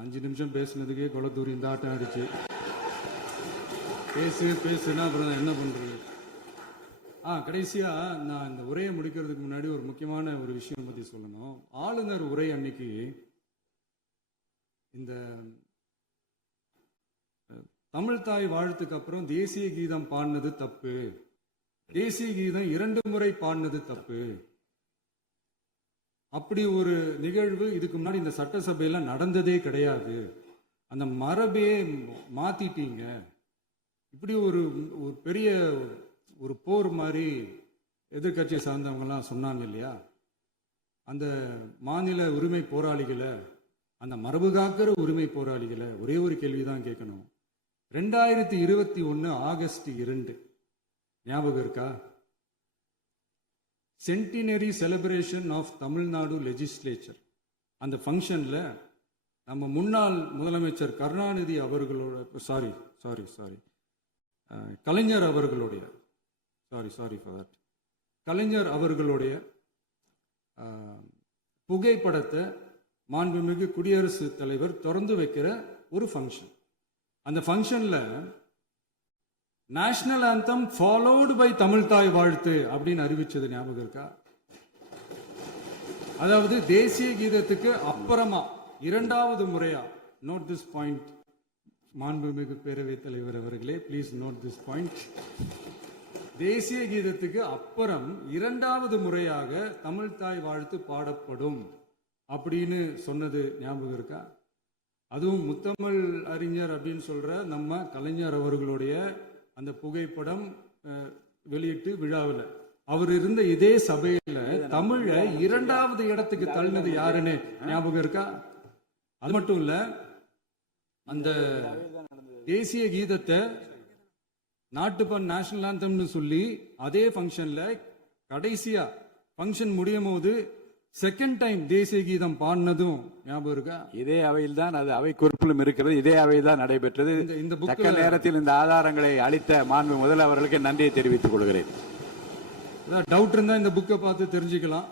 5 நிமிஷம் பேசுனதுக்கே கொலத்தூரி இந்த ஆட்டம் அடிச்சு பேசுனா அப்புறம் என்ன பண்றது? கடைசியா நான் இந்த உரையை முடிக்கிறதுக்கு முன்னாடி ஒரு முக்கியமான ஒரு விஷயம் பத்தி சொல்லணும். ஆளுநர் உரை அன்னைக்கு இந்த தமிழ் தாய் வாழ்த்துக்கு அப்புறம் தேசிய கீதம் பாடினது தப்பு, தேசிய கீதம் 2 முறை பாடினது தப்பு, அப்படி ஒரு நிகழ்வு இதுக்கு முன்னாடி இந்த சட்டசபையில நடந்ததே கிடையாது, அந்த மரபே மாத்திட்டீங்க, இப்படி ஒரு பெரிய ஒரு போர் மாதிரி எதிர்கட்சியை சார்ந்தவங்கலாம் சொன்னாங்க இல்லையா? அந்த மாநில உரிமை போராளிகளை, அந்த மரபு காக்கிற உரிமை போராளிகளை ஒரே ஒரு கேள்விதான் கேட்கணும். 2021 ஆகஸ்ட் 2 ஞாபகம் இருக்கா? Centenary celebration of Tamil Nadu legislature. அந்த ஃபங்க்ஷன்ல நம்ம முன்னாள் முதலமைச்சர் கருணாநிதி அவர்களோட கலைஞர் அவர்களுடைய கலைஞர் அவர்களுடைய புகைப்படத்தை மாண்புமிகு குடியரசுத் தலைவர் திறந்து வைக்கிற ஒரு ஃபங்க்ஷன். அந்த ஃபங்க்ஷன்ல national anthem followed by Tamil Thai Vazhthu அப்படின்னு அறிவிச்சது ஞாபகம் இருக்கா? அதாவது தேசிய கீதத்துக்கு அப்புறமா 2வது முறையா, நோட் திஸ் பாயிண்ட் மாண்புமிகு பேரவைத் தலைவர் அவர்களே, பிளீஸ் நோட் திஸ் பாயிண்ட். தேசிய கீதத்துக்கு அப்புறம் 2வது முறையாக தமிழ் தாய் வாழ்த்து பாடப்படும் அப்படின்னு சொன்னது ஞாபகம் இருக்கா? அதுவும் முத்தமிழ் அறிஞர் அப்படின்னு சொல்ற நம்ம கலைஞர் அவர்களுடைய அந்த புகைப்படம் வெளியிட்டு விழாவில் அவர் இருந்த இதே சபையில தமிழை 2வது இடத்துக்கு தள்ளினது யாருன்னு ஞாபகம் இருக்கா? அது மட்டும் இல்ல, அந்த தேசிய கீதத்தை நாட்டுப்பண் நேஷனல் ஆந்தம்னு சொல்லி அதே ஃபங்க்ஷன்ல கடைசியா ஃபங்க்ஷன் முடியும் போது செகண்ட் டைம் தேசிய கீதம் பாடினதும் ஞாபகம் இருக்கா? இதே அவையில் தான், அது அவை குறிப்பிலும் இருக்கிறது, இதே அவையில் தான் நடைபெற்றது. இந்த நேரத்தில் இந்த ஆதாரங்களை அளித்த மாண்பு முதல்வர்களுக்கு நன்றியை தெரிவித்துக் கொள்கிறேன். டவுட் இருந்தா இந்த புக்கை பார்த்து தெரிஞ்சுக்கலாம்.